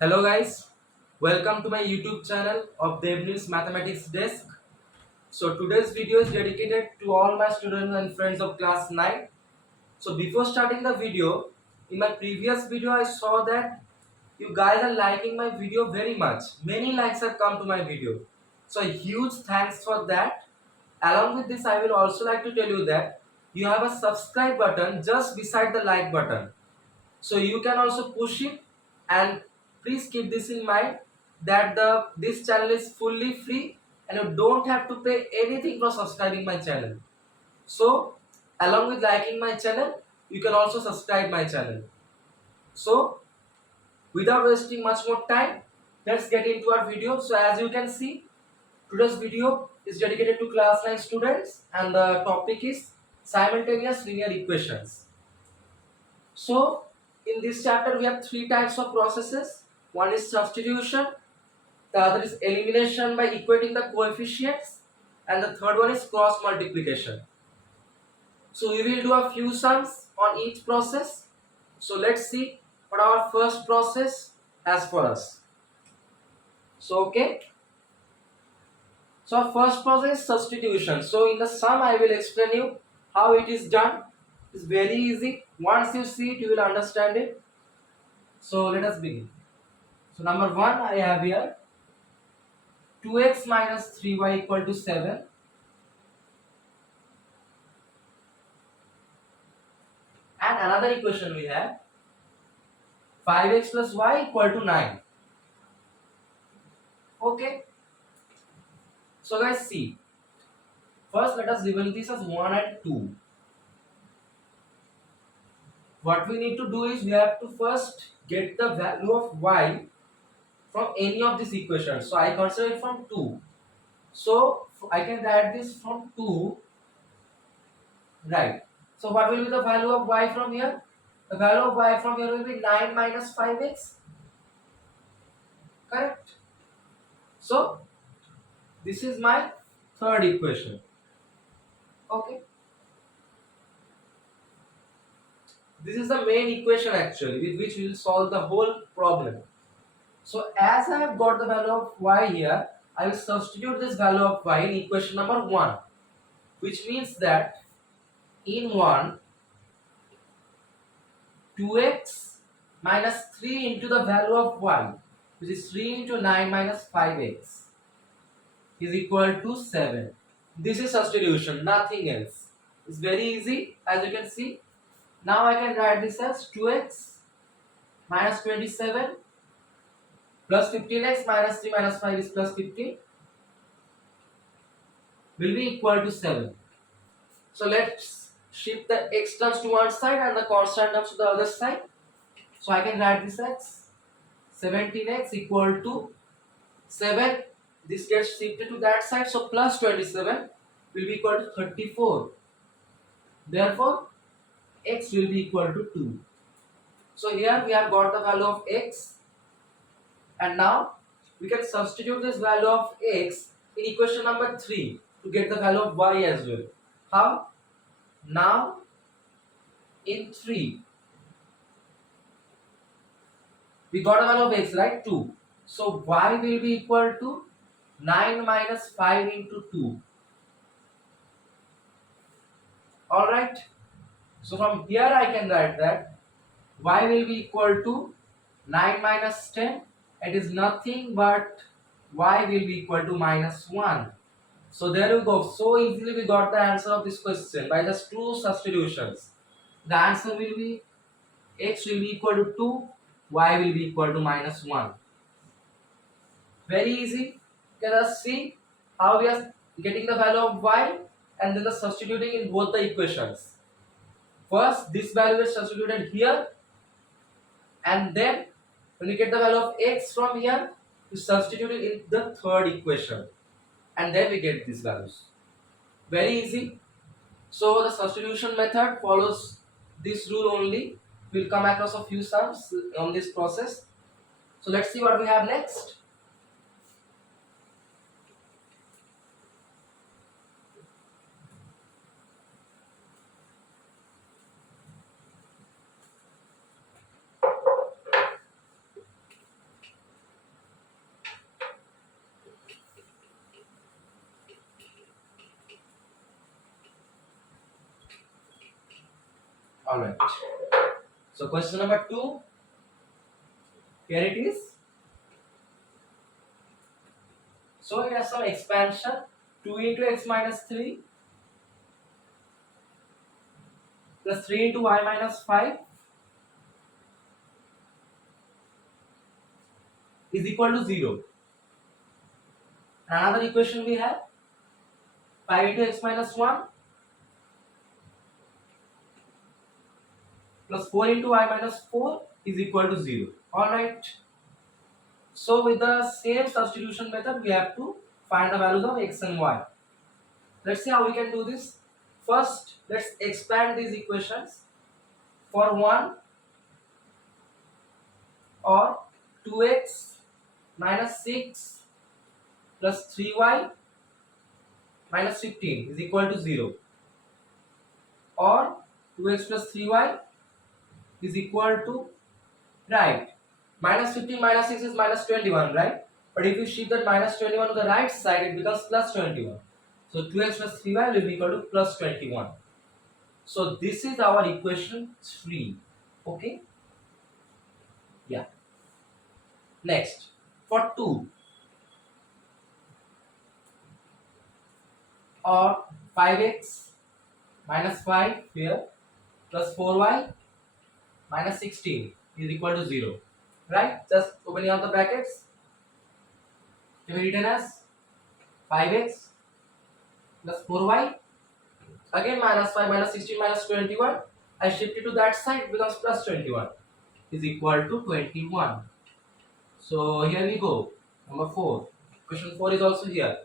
Hello guys, welcome to my YouTube channel of Debneel's Mathematics Desk. So today's video is dedicated to all my students and friends of class 9. So before starting the video, in my previous video I saw that you guys are liking my video very much. Many likes have come to my video. So a huge thanks for that. Along with this, I will also like to tell you that you have a subscribe button just beside the like button. So you can also push it, and please keep this in mind that this channel is fully free and you don't have to pay anything for subscribing my channel. So along with liking my channel, you can also subscribe my channel. So without wasting much more time, let's get into our video. So as you can see, today's video is dedicated to class 9 students and the topic is simultaneous linear equations. So in this chapter we have three types of processes. One is substitution, the other is elimination by equating the coefficients, and the third one is cross multiplication. So we will do a few sums on each process. So let's see what our first process has for us. So okay. So our first process is substitution. So in the sum I will explain you how it is done. It's very easy. Once you see it, you will understand it. So let us begin. So number 1 I have here 2x minus 3y equal to 7, and another equation we have 5x plus y equal to 9. Okay. So guys, see. First let us label this as 1 and 2. What we need to do is we have to first get the value of y from any of these equations. So I consider it from 2. So I can write this from 2. Right. So what will be the value of y from here? The value of y from here will be 9 minus 5x. Correct. So this is my third equation. Okay. This is the main equation actually with which we will solve the whole problem. So as I have got the value of y here, I will substitute this value of y in equation number 1, which means that in 1, 2x minus 3 into the value of y, which is 3 into 9 minus 5x, is equal to 7. This is substitution, nothing else. It's very easy, as you can see. Now I can write this as 2x minus 27 plus 15x minus 3 minus 5 is plus 15 will be equal to 7. So let's shift the x terms to one side and the constant terms to the other side. So I can write this as 17x equal to 7. This gets shifted to that side, so plus 27 will be equal to 34. Therefore, x will be equal to 2. So here we have got the value of x, and now we can substitute this value of x in equation number 3 to get the value of y as well. How? Now in 3 we got a value of x, right? 2. So y will be equal to 9 minus 5 into 2. Alright. So from here I can write that y will be equal to 9 minus 10. It is nothing but y will be equal to minus 1. So there you go. So easily we got the answer of this question by just two substitutions. The answer will be x will be equal to 2, y will be equal to minus 1. Very easy. Let us see how we are getting the value of y and then the substituting in both the equations. First, this value is substituted here, and then when we get the value of x from here, we substitute it in the third equation, and then we get these values. Very easy. So the substitution method follows this rule only. We'll come across a few sums on this process. So let's see what we have next. Alright. So question number 2, here it is. So it has some expansion. 2 into x minus 3 plus 3 into y minus 5 is equal to 0. Another equation we have 5 into x minus 1 plus 4 into y minus 4 is equal to 0. Alright. So with the same substitution method, we have to find the values of x and y. Let's see how we can do this. First, let's expand these equations. For 1 or 2x minus 6 plus 3y minus 15 is equal to 0, or 2x plus 3y is equal to, right, minus 15 minus 6 is minus 21, right? But if you shift that minus 21 to the right side, it becomes plus 21. So 2x plus 3y will be equal to plus 21. So this is our equation 3. Okay. Yeah. Next, for 2 or 5x minus 5 here plus 4y minus 16 is equal to 0. Right? Just opening up the brackets. Can be written as 5x plus 4y. Again minus 5 minus 16 minus 21. I shift it to that side, it becomes plus 21 is equal to 21. So here we go. Number 4. Question 4 is also here.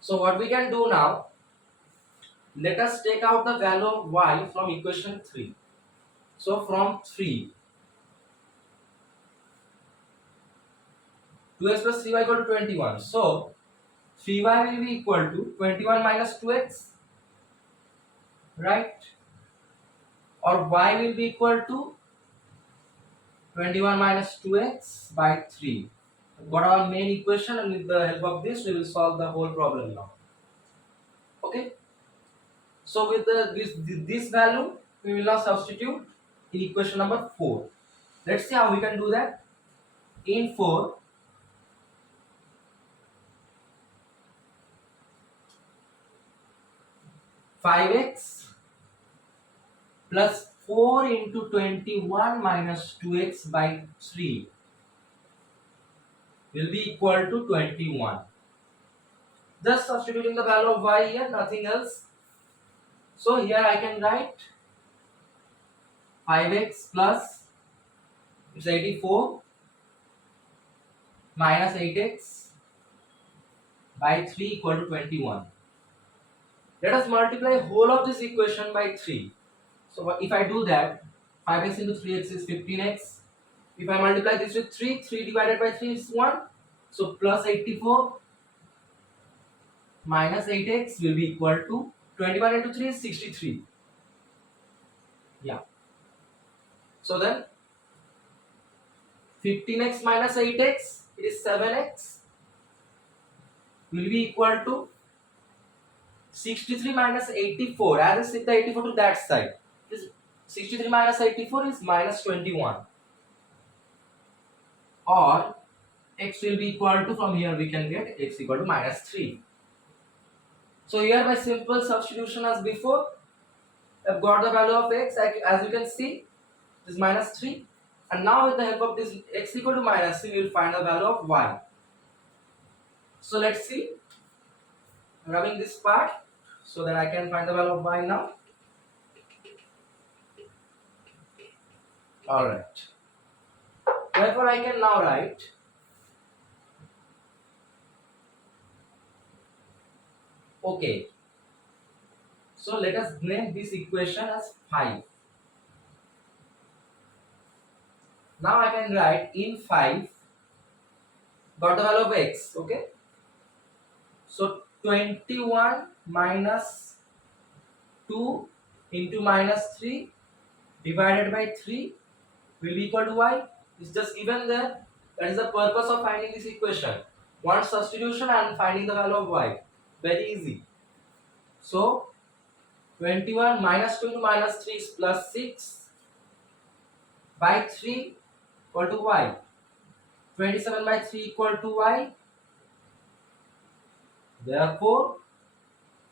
So what we can do now, let us take out the value of y from equation 3. So from 3, 2x plus 3y equal to 21. So 3y will be equal to 21 minus 2x, right? Or y will be equal to 21 minus 2x by 3. Got our main equation, and with the help of this we will solve the whole problem now. Okay. So with this value we will now substitute in equation number 4. Let's see how we can do that. In 4, 5x plus 4 into 21 minus 2x by 3 will be equal to 21. Just substituting the value of y here, nothing else. So here I can write 5x plus, it's 84, minus 8x by 3 equal to 21. Let us multiply whole of this equation by 3. So if I do that, 5x into 3x is 15x. If I multiply this with 3, 3 divided by 3 is 1. So plus 84 minus 8x will be equal to 21 into 3 is 63. Yeah. So then 15x minus 8x is 7x will be equal to 63 minus 84. As I shift the 84 to that side, this 63 minus 84 is minus 21. Or x will be equal to, from here we can get x equal to minus 3. So here by simple substitution as before, I've got the value of x, as you can see, is minus 3. And now with the help of this x equal to minus 3, we will find the value of y. So let's see, rubbing this part so that I can find the value of y now. Alright. Therefore I can now write okay. So let us name this equation as 5. Now I can write in 5, got the value of x, okay? So 21 minus 2 into minus 3 divided by 3 will be equal to y. It's just given there. That is the purpose of finding this equation. One substitution and finding the value of y. Very easy. So 21 minus 2 into minus 3 is plus 6 by 3 equal to y. 27 by 3 equal to y. Therefore,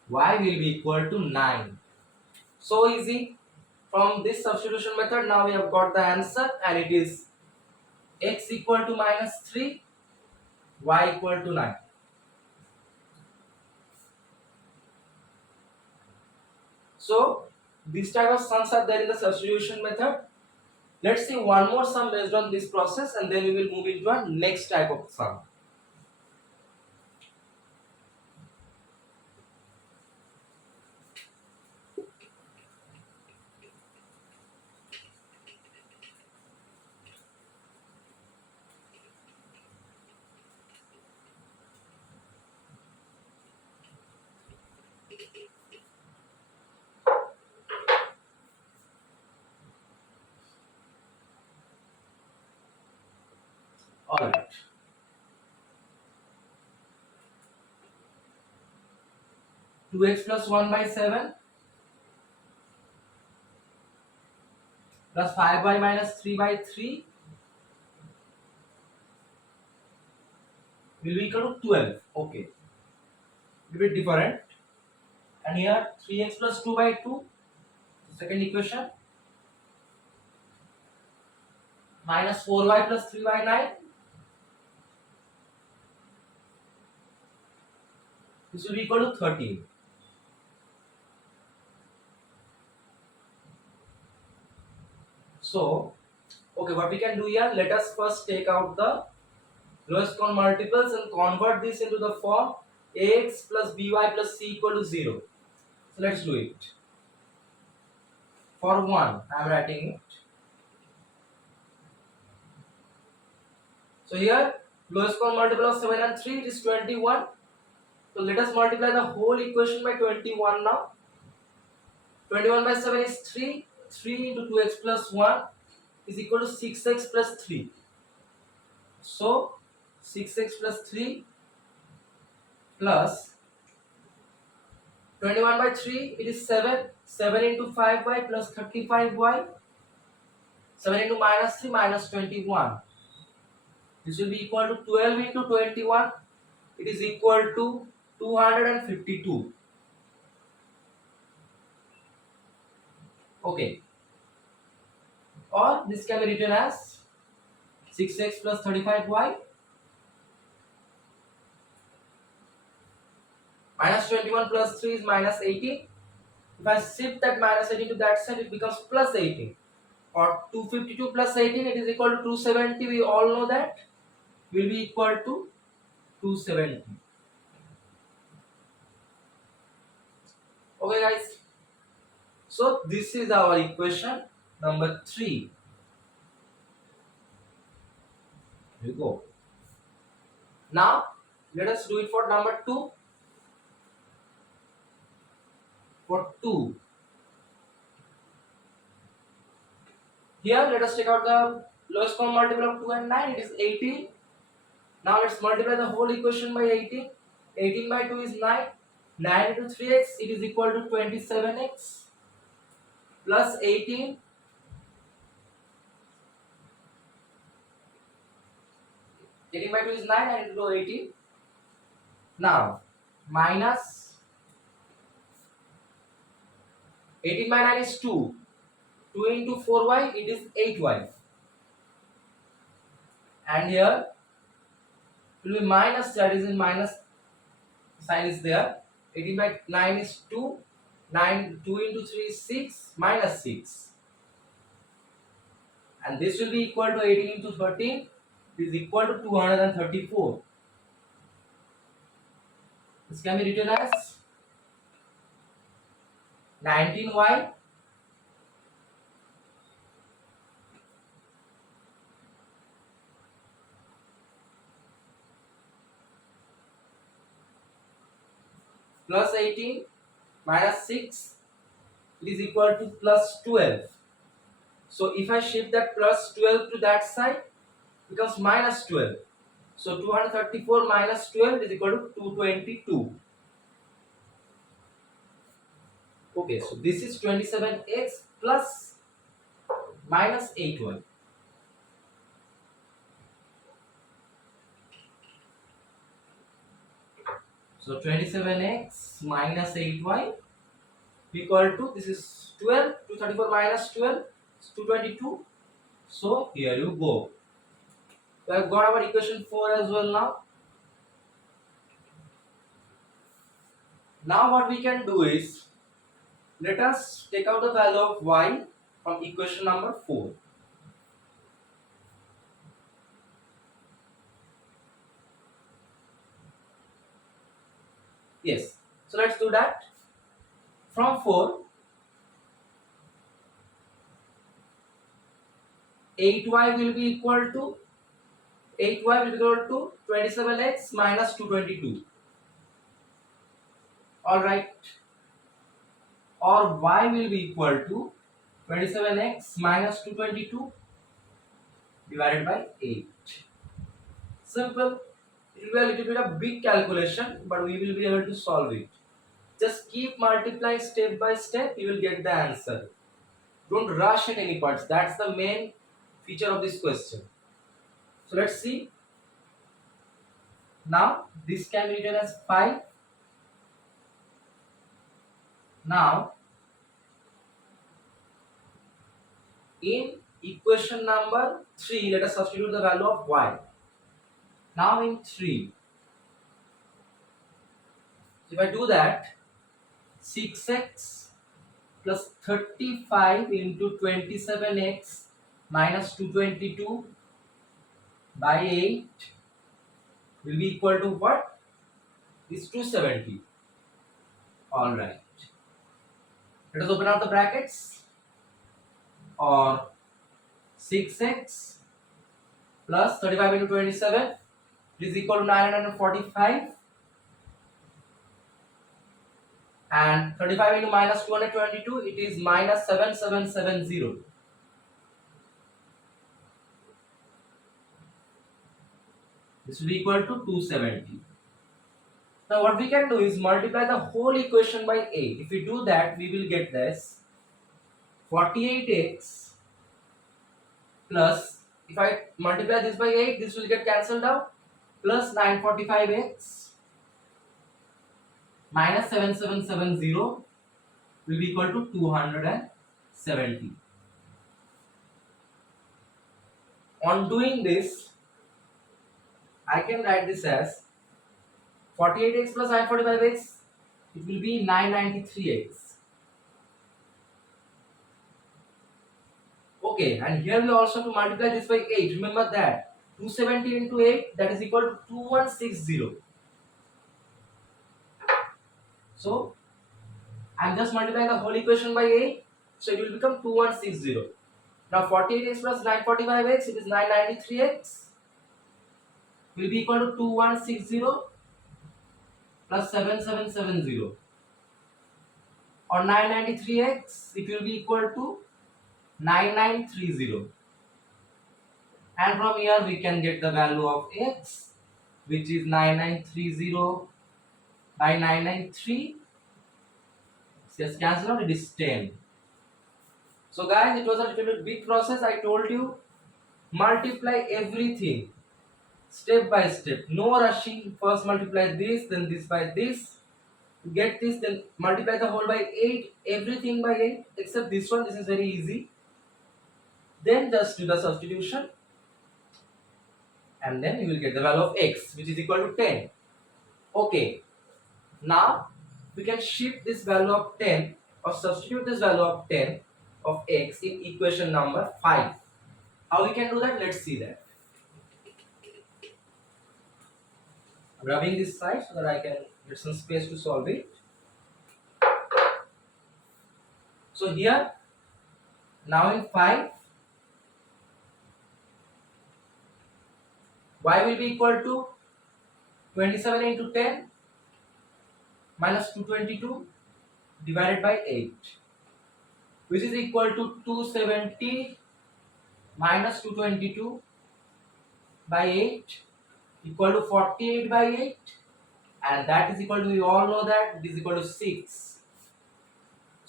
y will be equal to 9. So easy. From this substitution method, now we have got the answer, and it is x equal to minus 3, y equal to 9. So this type of sums are there in the substitution method. Let's see one more sum based on this process, and then we will move into our next type of sum. Alright. Two x plus 1 by 7 plus 5y minus 3 by 3 will be equal to 12. Okay. A bit different. And here 3x plus 2 by 2, second equation, minus 4y plus 3 by 9. This will be equal to 13. So, okay, what we can do here, let us first take out the lowest common multiples and convert this into the form ax plus by plus c equal to 0. So, let's do it. For 1, I am writing it. So, here, lowest common multiple of 7 and 3, it is 21. So, let us multiply the whole equation by 21 now. 21 by 7 is 3. 3 into 2x plus 1 is equal to 6x plus 3. So 6x plus 3 plus 21 by 3, it is 7. 7 into 5y plus 35y. 7 into minus 3 minus 21. This will be equal to 12 into 21. It is equal to 252. Okay. Or this can be written as 6x plus 35y minus 21 plus 3 is minus 18. If I shift that minus 18 to that side, it becomes plus 18. Or 252 plus 18, it is equal to 270. We all know that will be equal to 270. Okay, guys. So this is our equation number 3. Here we go. Now let us do it for number 2. For 2. Here let us take out the lowest common multiple of 2 and 9. It is 18. Now let's multiply the whole equation by 18. 18 by 2 is 9. 9 into 3x, it is equal to 27x plus 18. 18 by 2 is 9 and into 18. Now minus 18 by 9 is 2. 2 into 4y, it is 8y. And here will be minus, that is in minus sign is there. 18 by 9 is 2. 2 into 3 is 6 minus 6. And this will be equal to 18 into 13. It is equal to 234. This can be written as 19y plus 18 minus 6, it is equal to plus 12. So if I shift that plus 12 to that side, it becomes minus 12. So 234 minus 12 is equal to 222. Okay, so this is 27x plus minus 8y. So 27x minus 8y equal to, this is 12, 234 minus 12 is 222. So here you go. We have got our equation 4 as well now. Now what we can do is, let us take out the value of y from equation number 4. Yes. So let's do that. From 4, 8y will be equal to 8y will be equal to 27x minus 222. Alright. Or y will be equal to 27x minus 222 divided by 8. Simple. It will be a little bit of big calculation, but we will be able to solve it. Just keep multiplying step by step, you will get the answer. Don't rush at any parts. That's the main feature of this question. So let's see. Now this can be written as 5. Now in equation number 3, let us substitute the value of y. Now in 3, so if I do that, 6x plus 35 into 27x minus 222 by 8 will be equal to what? Is 270. Alright. Let us open out the brackets. Or 6x plus 35 into 27 is equal to 945, and 35 into minus 222, it is minus 7770. This will be equal to 270. Now what we can do is multiply the whole equation by 8. If we do that, we will get this 48x plus, if I multiply this by 8, this will get cancelled out, plus 945x minus 7770 will be equal to 270. On doing this, I can write this as 48x plus 945x, it will be 993x. Okay, and here we also have to multiply this by 8. Remember that 270 into 8, that is equal to 2160. So I'm just multiplying the whole equation by 8, so it will become 2160. Now 48x plus 945x, it is 993x, will be equal to 2160 plus 7770. Or 993x, it will be equal to 9930. And from here we can get the value of x, which is 9930 by 993. Just cancel out, it is 10. So guys, it was a little bit big process. I told you, multiply everything step by step. No rushing. First multiply this, then this by this. To get this, then multiply the whole by 8. Everything by 8 except this one. This is very easy. Then just do the substitution. And then you will get the value of x, which is equal to 10. Okay. Now we can shift this value of 10 or substitute this value of 10 of x in equation number 5. How we can do that? Let's see that. I'm rubbing this side so that I can get some space to solve it. So here, now in 5, y will be equal to 27 into 10 minus 222 divided by 8, which is equal to 270 minus 222 by 8 equal to 48 by 8, and that is equal to, we all know that it is equal to 6.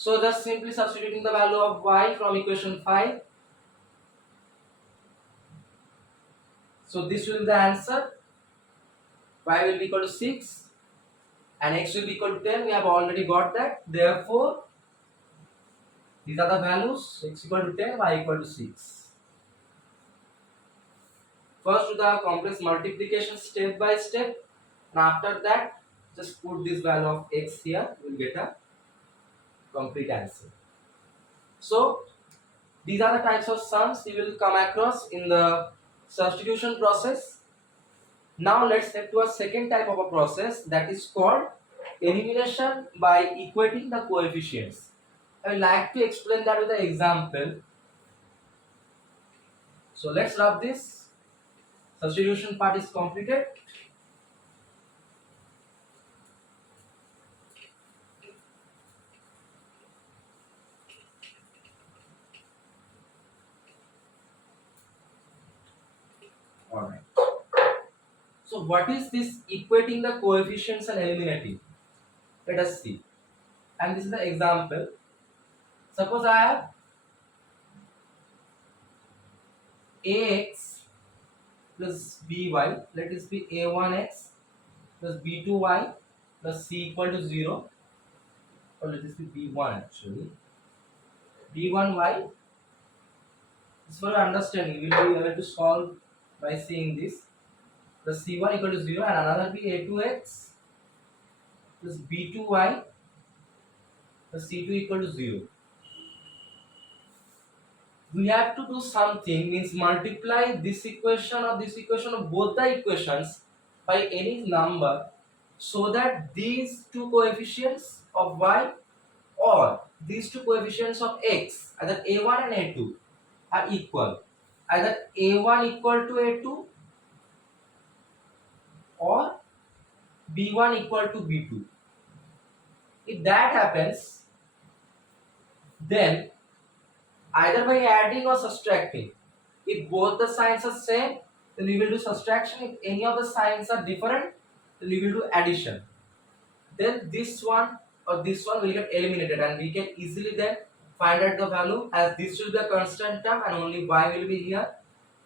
So just simply substituting the value of y from equation 5. So this will be the answer. Y will be equal to 6 and x will be equal to 10. We have already got that. Therefore, these are the values: x equal to 10, y equal to 6. First do the complex multiplication step by step, and after that just put this value of x here. We will get a complete answer. So these are the types of sums we will come across in the substitution process. Now let's head to a second type of a process, that is called elimination by equating the coefficients. I would like to explain that with an example. So let's rub this. Substitution part is completed. Alright. So what is this equating the coefficients and eliminating? Let us see. And this is the example. Suppose I have ax plus by. Let this be a1x plus b2y plus c equal to 0. Or let this be b1 actually. b1y. This for your understanding. We will be able to solve by seeing this. Plus c1 equal to 0 and another be a2x plus b2y plus c2 equal to 0. We have to do something, means multiply this equation or this equation of both the equations by any number, so that these two coefficients of y or these two coefficients of x, either a1 and a2, are equal. Either a1 equal to a2 or b1 equal to b2. If that happens, then either by adding or subtracting, if both the signs are same, then we will do subtraction. If any of the signs are different, then we will do addition. Then this one or this one will get eliminated, and we can easily then find out the value, as this will be a constant term and only y will be here.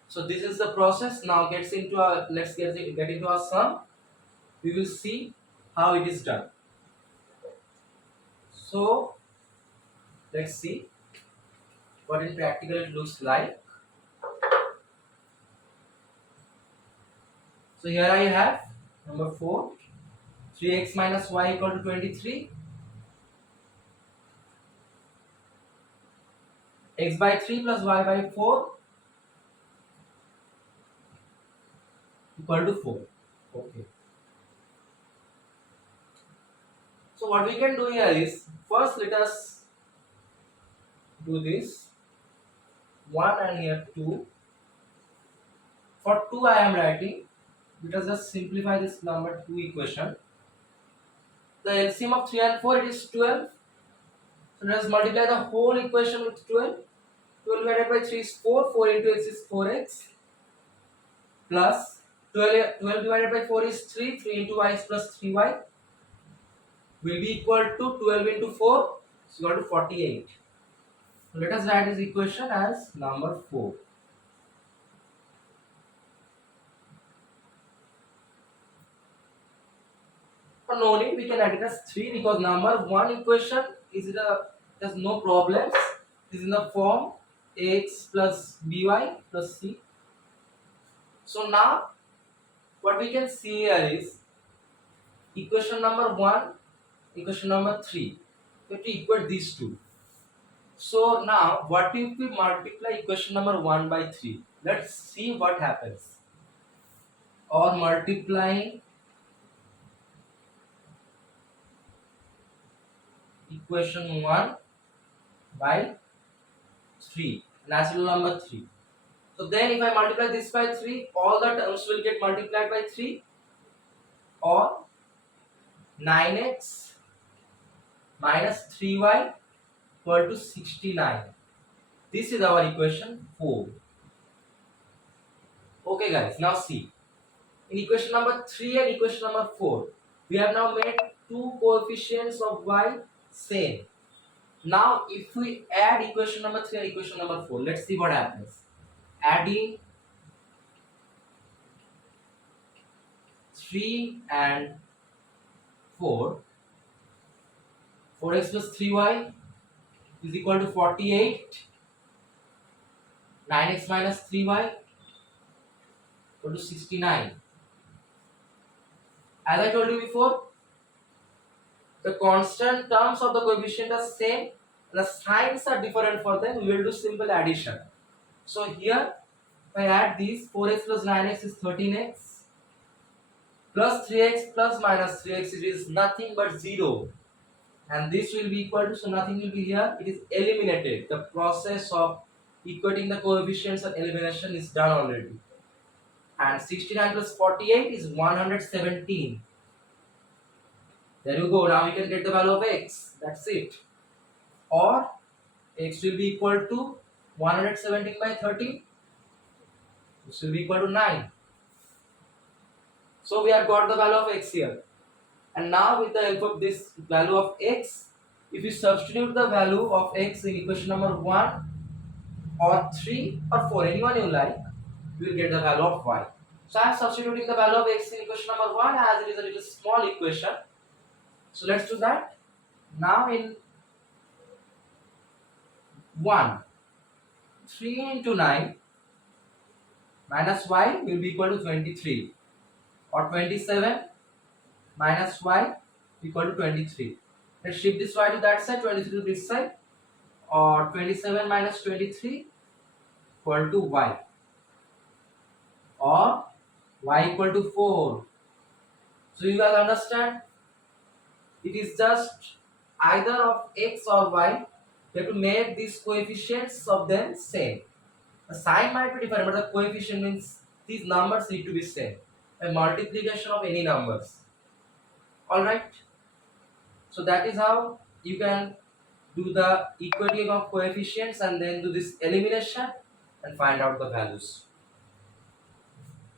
So this is the process. Now let's get into our sum. We will see how it is done. So let's see what in practical it looks like. So here I have number 4, 3x minus y equal to 23, x by 3 plus y by 4 equal to 4. Okay. So what we can do here is, first let us do this 1 and here 2. For 2 I am writing, let us just simplify this number 2 equation. The LCM of 3 and 4, it is 12. So let us multiply the whole equation with 12. 12 divided by 3 is 4. 4 into x is 4x. Plus 12 divided by 4 is 3. 3 into y is plus 3y. Will be equal to 12 into 4 is equal to 48. So let us write this equation as number 4. For no need, we can write it as 3, because number 1 equation is there's no problems. It is in the form ax plus by plus c. So now what we can see here is equation number 1, equation number 3. We have to equate these two. So now what if we multiply equation number 1 by 3? Let's see what happens. Or multiplying equation 1 by 3, natural number 3. So then if I multiply this by 3, all the terms will get multiplied by 3, or 9x minus 3y equal to 69. This is our equation 4. Okay guys, now see. In equation number 3 and equation number 4, we have now made two coefficients of y same. Now if we add equation number 3 and equation number 4, let's see what happens. Adding 3 and 4, 4x plus 3y is equal to 48, 9x minus 3y equal to 69. As I told you before, the constant terms of the coefficient are same, the signs are different for them. We will do simple addition. So here, if I add these, 4x plus 9x is 13x, plus 3x plus minus 3x, it is nothing but 0. And this will be equal to, so nothing will be here, it is eliminated. The process of equating the coefficients and elimination is done already. And 69 plus 48 is 117. There you go. Now we can get the value of x. That's it. Or x will be equal to 117 by 13. This will be equal to 9. So we have got the value of x here. And now with the help of this value of x, if you substitute the value of x in equation number 1 or 3 or 4, anyone you like, you will get the value of y. So I am substituting the value of x in equation number 1 as it is a little small equation. So let's do that. Now in 1, 3 into 9 minus y will be equal to 23, or 27 minus y equal to 23. Let's shift this y to that side, 23 to this side, or 27 minus 23 equal to y, or y equal to 4. So you guys understand, it is just either of x or y. You have to make these coefficients of them same. The sign might be different, but the coefficient means these numbers need to be same. A multiplication of any numbers. Alright. So that is how you can do the equating of coefficients and then do this elimination and find out the values.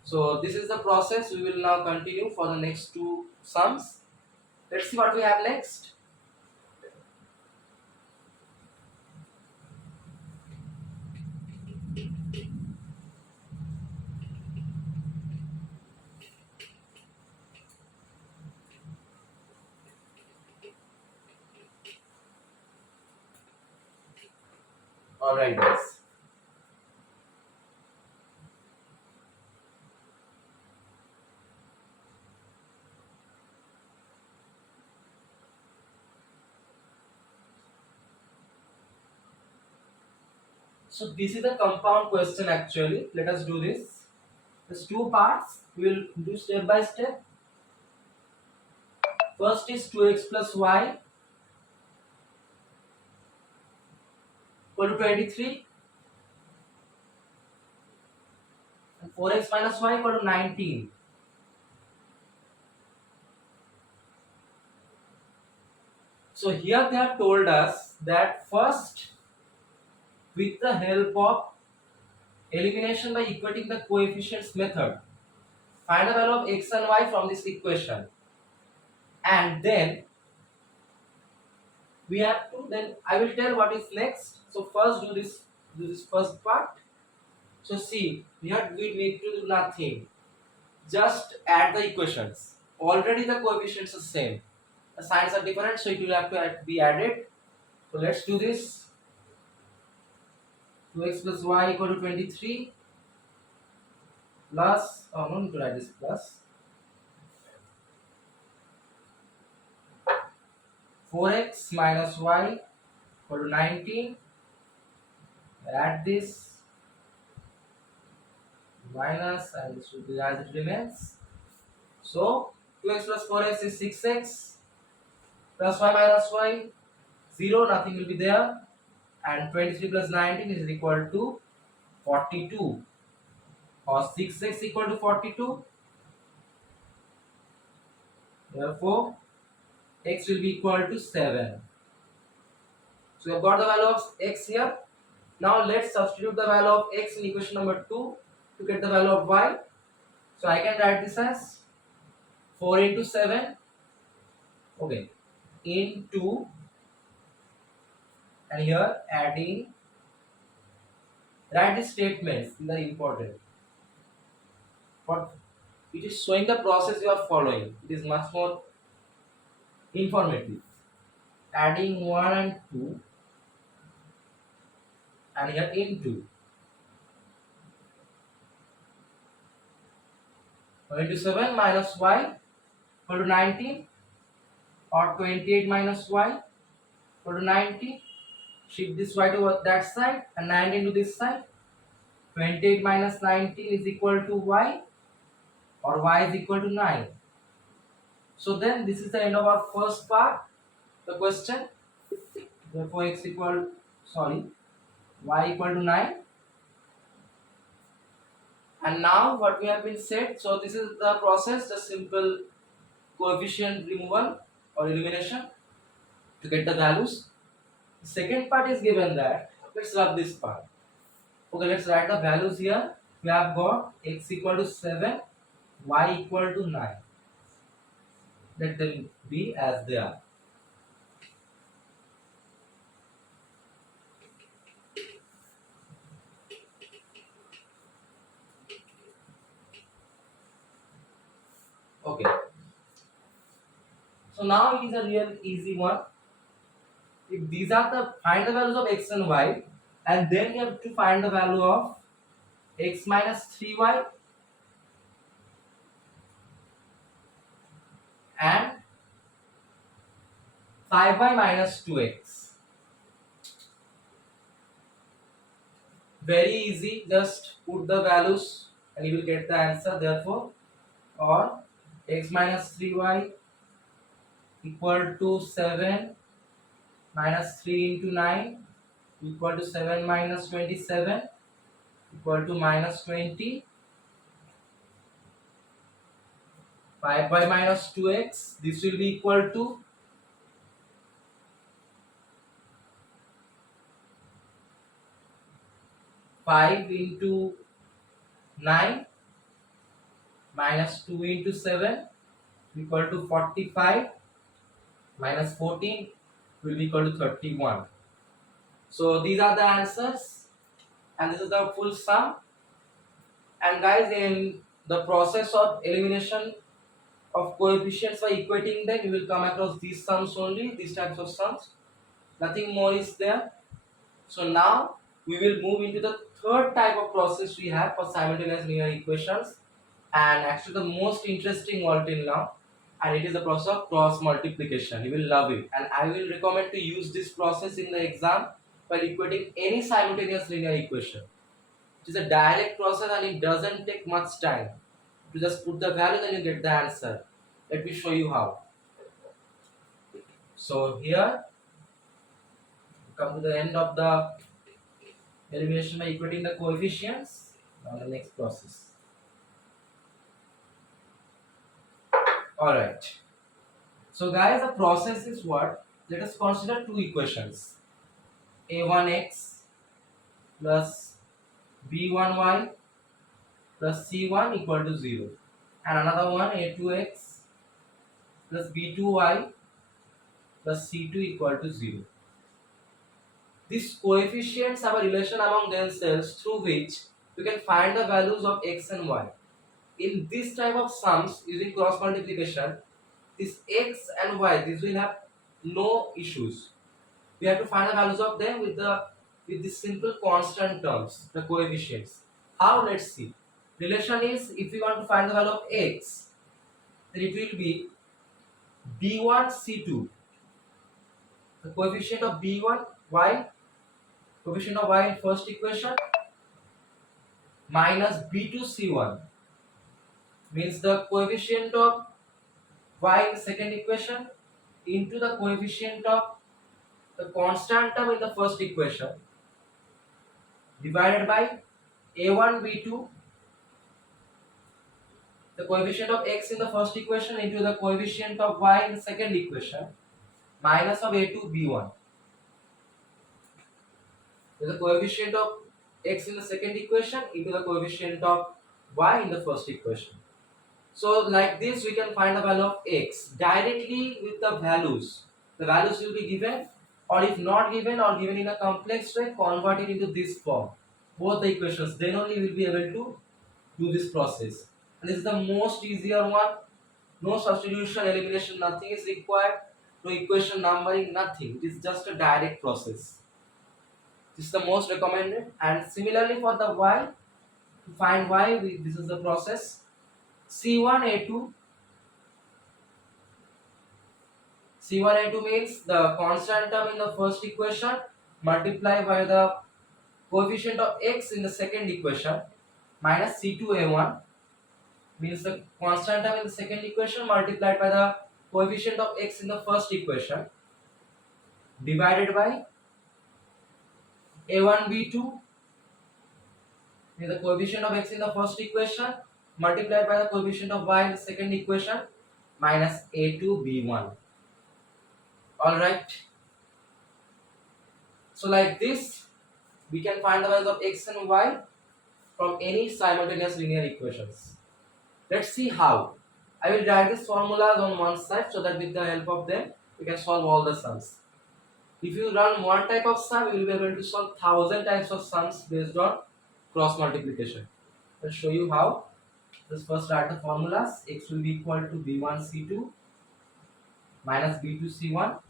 So this is the process. We will now continue for the next two sums. Let's see what we have next. Alright guys. So this is a compound question actually. Let us do this. There's two parts. We will do step by step. First is 2x plus y equal to 23 and 4x minus y equal to 19. So here they have told us that first, with the help of elimination by equating the coefficients method, find the value of x and y from this equation, and then we have to, then I will tell what is next. So first do this first part. So see, here we need to do nothing, just add the equations. Already the coefficients are same, the signs are different, so it will have to be added. So let's do this. 2x plus y equal to 23 plus, oh no need to write this plus, 4x minus y equal to 19, add this, minus, and this will be as it remains. So 2x plus 4x is 6x, plus y minus y 0, nothing will be there, and 23 plus 19 is equal to 42, or 6x equal to 42. Therefore x will be equal to 7. So we have got the value of x here. Now let's substitute the value of x in equation number 2 to get the value of y. So I can write this as 4 into 7, okay, into and here adding. Write the statements, these are important. For it is showing the process you are following. It is much more informative. Adding 1 and 2 and here into 27 minus y equal to 19 or 28 minus y equal to 90. Shift this y to that side and 19 to this side. 28 minus 19 is equal to y or y is equal to 9. So then this is the end of our first part, the question. Therefore y equal to 9. And now what we have been said, so this is the process, the simple coefficient removal or elimination to get the values. The second part is given that, let's rub this part. Okay, let's write the values here. We have got x equal to 7, y equal to 9. Let them be as they are. Okay. So now it is a real easy one. If these are the find the values of x and y, and then you have to find the value of x minus 3y and 5y minus 2x. Very easy, just put the values and you will get the answer. Therefore, or x minus 3y equal to 7 minus 3 into 9 equal to 7 minus 27 equal to minus 20. 5y minus 2x, this will be equal to 5 into 9 minus 2 into 7 equal to 45 minus 14 will be equal to 31. So these are the answers and this is the full sum. And guys, in the process of elimination of coefficients by equating them, you will come across these sums only, these types of sums. Nothing more is there. So now we will move into the third type of process we have for simultaneous linear equations, and actually the most interesting one till now, and it is the process of cross multiplication. You will love it, and I will recommend to use this process in the exam while equating any simultaneous linear equation. It is a direct process and it doesn't take much time. You just put the value and you get the answer. Let me show you how. So here come to the end of the elimination by equating the coefficients. Now the next process. Alright. So guys, the process is what? Let us consider two equations. a1x plus b1y plus c1 equal to 0. And another one, a2x plus b2y plus c2 equal to 0. These coefficients have a relation among themselves through which we can find the values of x and y. In this type of sums using cross multiplication, this x and y, these will have no issues. We have to find the values of them with the simple constant terms, the coefficients. How? Let's see. Relation is, if we want to find the value of x, then it will be b1 c2. The coefficient of b1 y, coefficient of y in first equation, minus b2 c1 means the coefficient of y in the second equation into the coefficient of the constant term in the first equation divided by a1 b2, the coefficient of x in the first equation into the coefficient of y in the second equation, minus of a2 b1. The coefficient of x in the second equation into the coefficient of y in the first equation. So like this we can find the value of x directly with the values. The values will be given or if not given or given in a complex way, convert it into this form, both the equations. Then only you will be able to do this process. And this is the most easier one. No substitution, elimination, nothing is required. No equation numbering, nothing. It is just a direct process. This is the most recommended. And similarly for the y, to find y, this is the process. C1A2. C1A2 means the constant term in the first equation multiplied by the coefficient of x in the second equation minus C2A1 means the constant term in the second equation multiplied by the coefficient of x in the first equation divided by A1B2 means the coefficient of x in the first equation multiplied by the coefficient of y in the second equation minus A2B1. Alright. So like this we can find the values of x and y from any simultaneous linear equations. Let's see how. I will write these formulas on one side so that with the help of them we can solve all the sums. If you run one type of sum, you will be able to solve 1000 types of sums based on cross multiplication. I'll show you how. Let's first write the formulas. X will be equal to b1c2 minus b2c1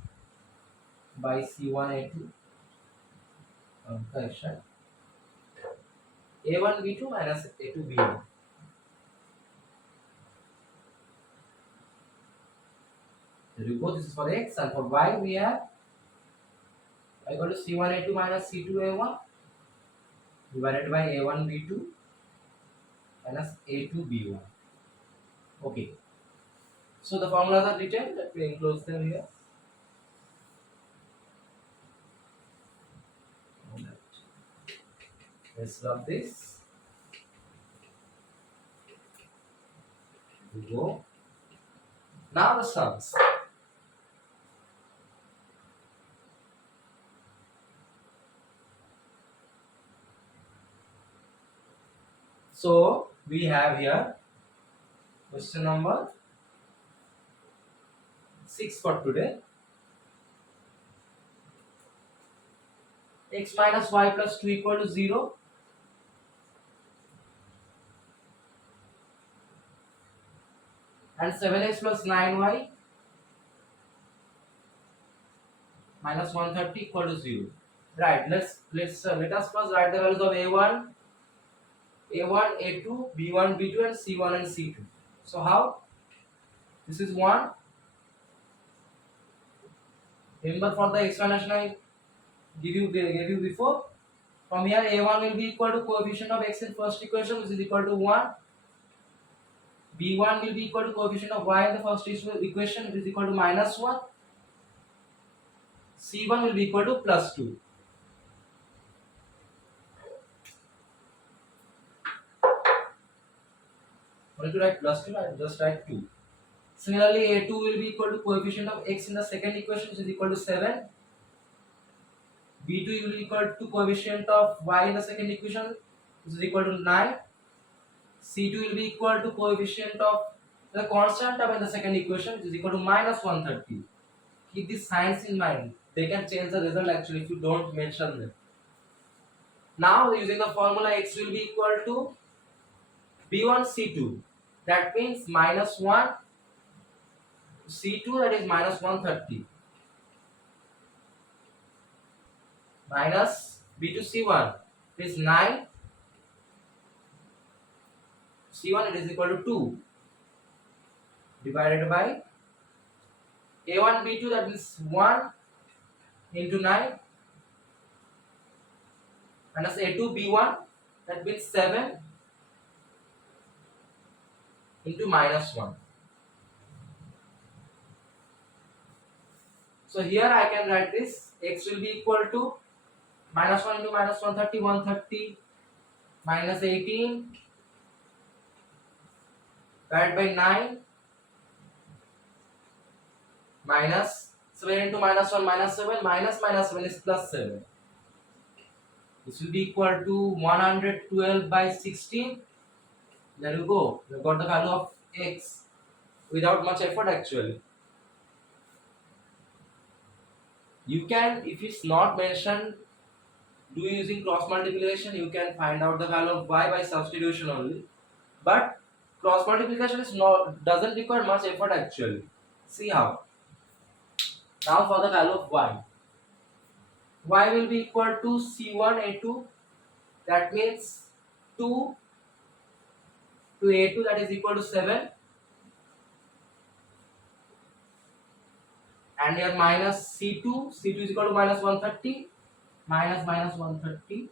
by c1a2. Correction. a1b2 minus a2b1. There you go. This is for x, and for y we have equal to c1a2 minus c2a1 divided by a1b2 minus a2b1. Okay. So the formulas are written. Let me enclose them here. Let's rub this. Here we go. Now the sums. So we have here question number 6 for today. X minus y plus 2 equal to 0. And 7x plus 9y minus 130 equal to 0. Right. Let us first write the values of a1, a2, b1, b2, and c1 and c2. So how? This is 1. Remember for the explanation I gave you before. From here a1 will be equal to coefficient of x in first equation, which is equal to 1. b1 will be equal to coefficient of y in the first equation, which is equal to minus 1. c1 will be equal to plus 2. Only to write plus 2, I just write 2. Similarly, a2 will be equal to coefficient of x in the second equation, which is equal to 7. b2 will be equal to coefficient of y in the second equation, which is equal to 9. c2 will be equal to coefficient of the constant term in the second equation, which is equal to minus 130. Keep these signs in mind. They can change the result actually if you don't mention them. Now using the formula, x will be equal to b1 c2. That means minus 1 c2, that is minus 130, minus b2 c1 is 9, c1 it is equal to 2, divided by a1 b2, that is 1 into 9, minus a2 b1, that means 7 into minus 1. So here I can write this. X will be equal to minus 1 into minus 130, 130 minus 18 divided by 9 minus 7 into minus 1 minus 7 minus 7 is plus 7. This will be equal to 112 by 16. There you go. You got the value of x without much effort actually. You can, if it's not mentioned, do using cross multiplication, you can find out the value of y by substitution only. But cross multiplication is not, doesn't require much effort actually. See how. Now for the value of y will be equal to c1a2. That means 2 to a2, that is equal to 7, and here minus c2 is equal to minus 130, minus 130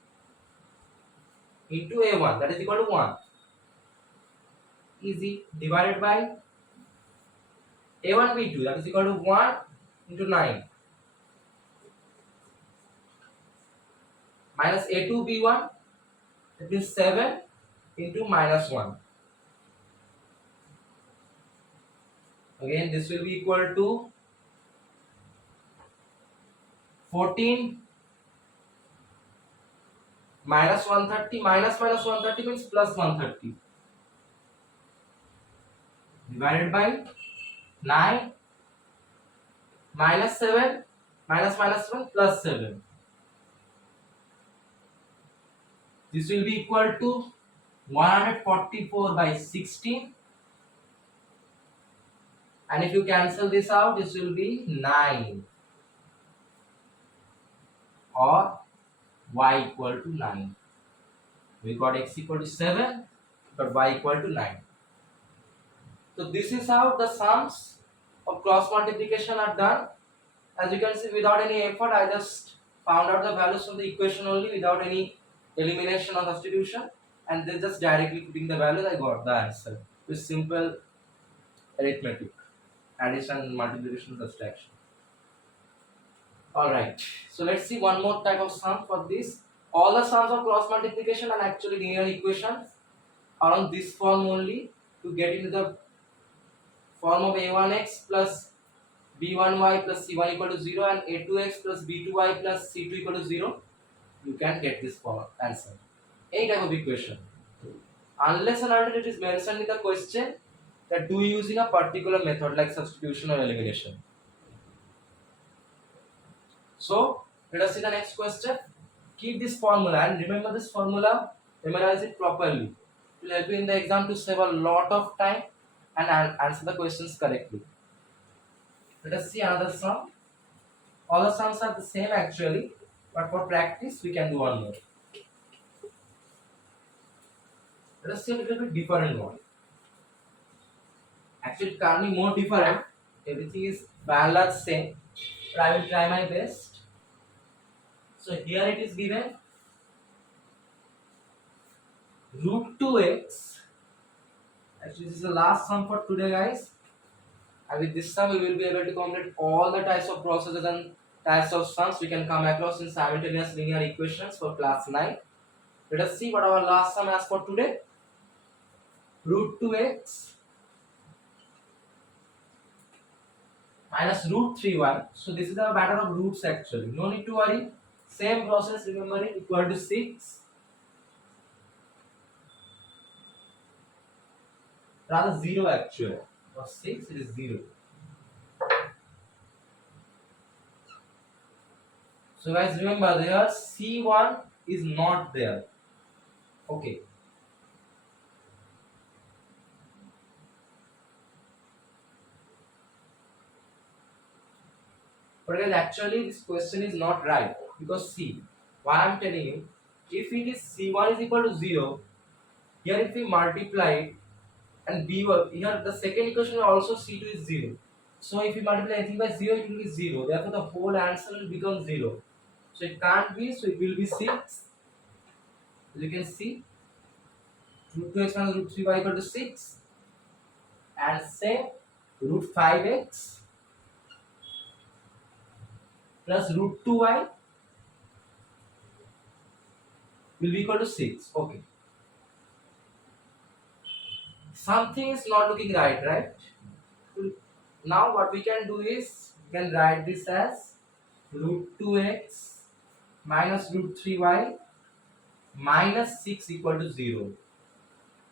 into a1, that is equal to 1. Easy. Divided by a1 b2, that is equal to 1 into 9, minus a2 b1, that means 7 into minus 1. Again this will be equal to 14 minus 130, minus 130 means plus 130, divided by 9 minus 7 minus 7 plus 7. This will be equal to 144 by 16, and if you cancel this out, this will be 9, or y equal to 9. We got x equal to 7, but y equal to 9. So this is how the sums of cross multiplication are done. As you can see, without any effort, I just found out the values from the equation only without any elimination or substitution, and then just directly putting the values, I got the answer with simple arithmetic, addition, multiplication, subtraction. Alright, so let's see one more type of sum for this. All the sums of cross multiplication are actually linear equations are on this form only. To get into the form of a1x plus b1y plus c1 equal to 0 and a2x plus b2y plus c2 equal to 0, you can get this form answer. Any type of equation. Unless and until it is mentioned in the question that do using a particular method like substitution or elimination. So let us see the next question. Keep this formula and remember this formula, memorize it properly. It will help you in the exam to save a lot of time and answer the questions correctly. Let us see another sum. All the sums are the same actually, but for practice we can do one more. Let us see a little bit different one. Actually it can't be more different. Everything is by and large same, but I will try my best. So here it is given root 2x. Actually this is the last sum for today guys, and with this sum we will be able to complete all the types of processes and types of sums we can come across in simultaneous linear equations for class 9. Let us see what our last sum has for today. Root 2x minus root 3y. So this is a matter of roots actually, no need to worry. Same process, remember it, equal to 6, rather 0 actually, for 6 it is 0. So guys remember there c1 is not there. Okay. But guys actually this question is not right, because see, why I am telling you, if it is c1 is equal to 0, here if we multiply it and b1, here the second equation also c2 is 0. So if we multiply anything by 0, it will be 0. Therefore the whole answer will become 0. So it can't be, so it will be 6. As you can see, root 2x minus root 3y equal to 6. And same, root 5x plus root 2y will be equal to 6. Okay. Something is not looking right? Now what we can do is, we can write this as root 2x minus root 3y minus 6 equal to 0.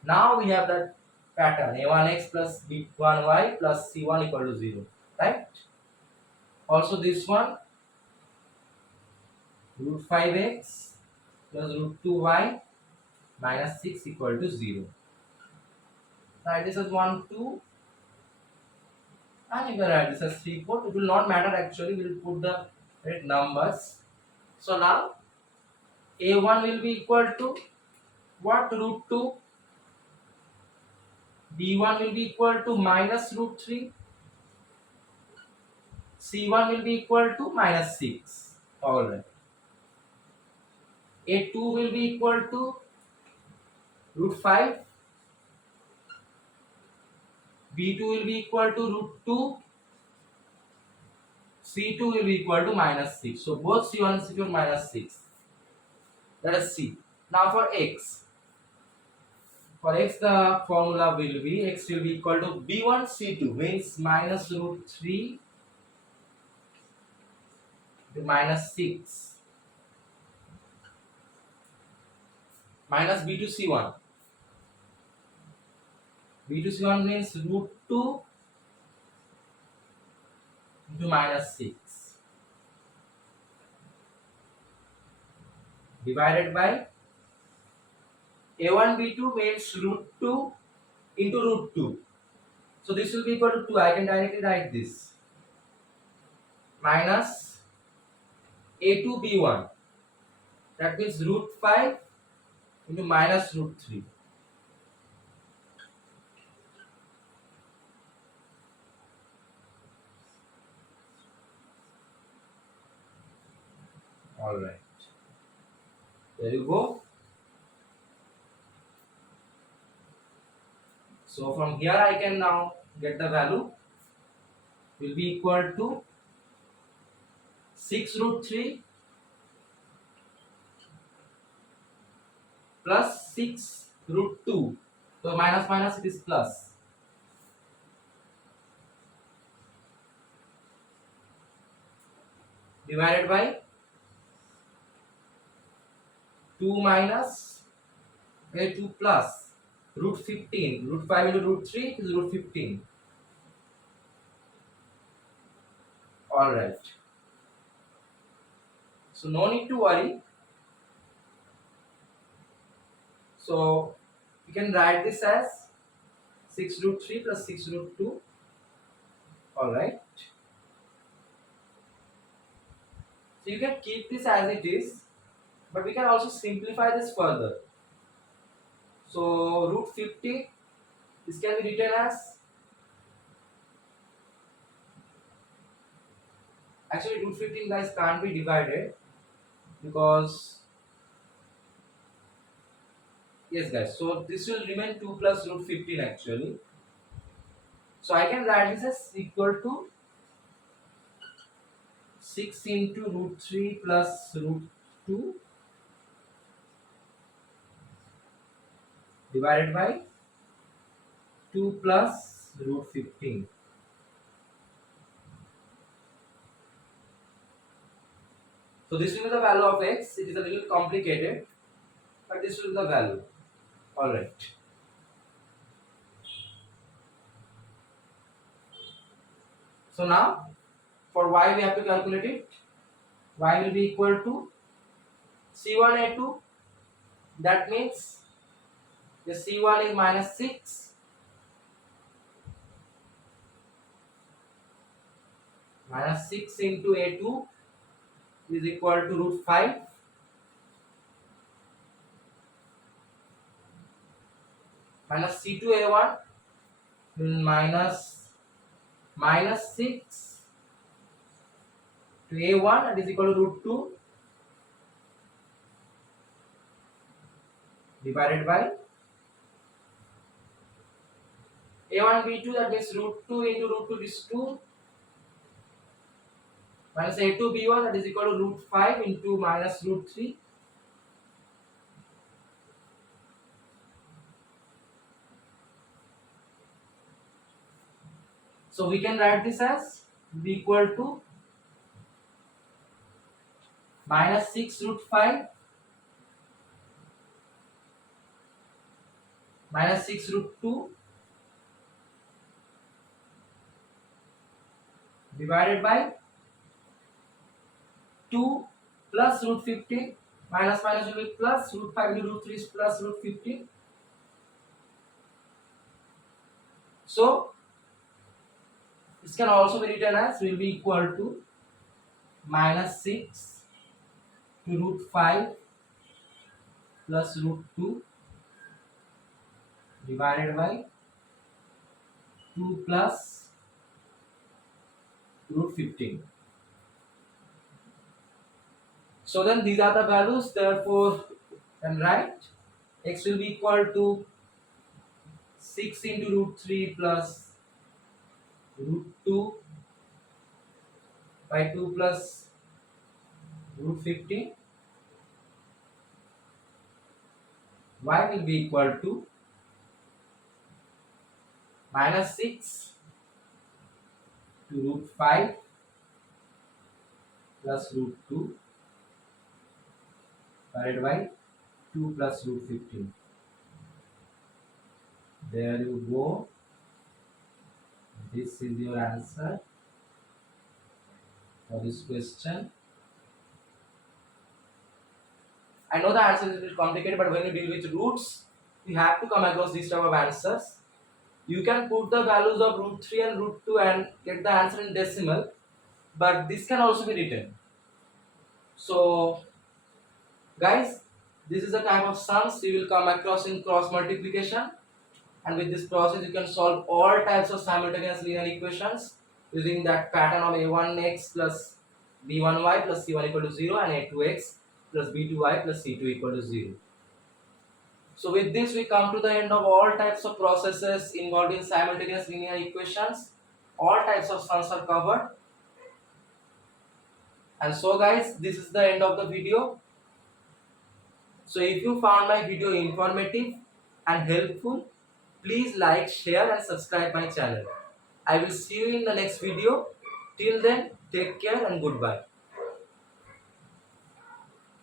Now we have that pattern a1x plus b1y plus c1 equal to 0, right? Also this one root 5x plus root 2y minus 6 equal to 0. Write this as 1, 2, and you can write this as 3, 4. It will not matter actually, we will put the right numbers. So now a1 will be equal to what? Root 2. b1 will be equal to minus root 3. c1 will be equal to minus 6. Alright. a2 will be equal to root 5. b2 will be equal to root 2. c2 will be equal to minus 6. So both c1 and c2 are minus 6. Let us see. Now for x. For x the formula will be x will be equal to b1 c2 means minus root 3 to minus 6 minus b2 c1. b2 c1 means root 2 into minus 6 divided by a1 b2 means root 2 into root 2. So this will be equal to 2. I can directly write this minus a2 b1. That means root 5 into minus root 3. Alright. There you go. So from here I can now get the value will be equal to 6 root 3 plus 6 root 2. So minus minus it is plus. Divided by 2 minus 2 plus root 15. Root 5 into root 3 is root 15. Alright. So no need to worry. So you can write this as 6 root 3 plus 6 root 2. Alright. So you can keep this as it is, but we can also simplify this further. So root 50, this can be written as, actually root 15 guys can't be divided because, yes guys, so this will remain 2 plus root 15 actually. So I can write this as equal to 6 into root 3 plus root 2 divided by 2 plus root 15. So this will be the value of x. It is a little complicated, but this will be the value. Alright. So now for y we have to calculate it. Y will be equal to c1a2. That means the c1 is minus 6 minus 6 into a2 is equal to root 5 minus c2a1 minus 6 to a1, that is equal to root 2 divided by a1 b2, that means root 2 into root 2 is 2 minus a2 b1, that is equal to root 5 into minus root 3. So we can write this as b equal to minus 6 root 5 minus 6 root 2 divided by 2 plus root 15, minus minus will be plus, root 5 into root 3 is plus root 15. So this can also be written as will be equal to minus 6 to root 5 plus root 2 divided by 2 plus root 15. So then these are the values, therefore then write x will be equal to 6 into root 3 plus root 2 by 2 plus root 15. Y will be equal to minus 6 to root 5 plus root 2 divided by 2 plus root 15. There you go. This is your answer for this question. I know the answer is a bit complicated, but when you deal with roots, you have to come across this type of answers. You can put the values of root 3 and root 2 and get the answer in decimal, but this can also be written. So guys, this is the type of sums you will come across in cross multiplication, and with this process you can solve all types of simultaneous linear equations using that pattern of a1x plus b1y plus c1 equal to 0 and a2x plus b2y plus c2 equal to 0. So with this we come to the end of all types of processes involved in simultaneous linear equations. All types of sums are covered. And so guys, this is the end of the video. So if you found my video informative and helpful, please like, share and subscribe my channel. I will see you in the next video. Till then, take care and goodbye.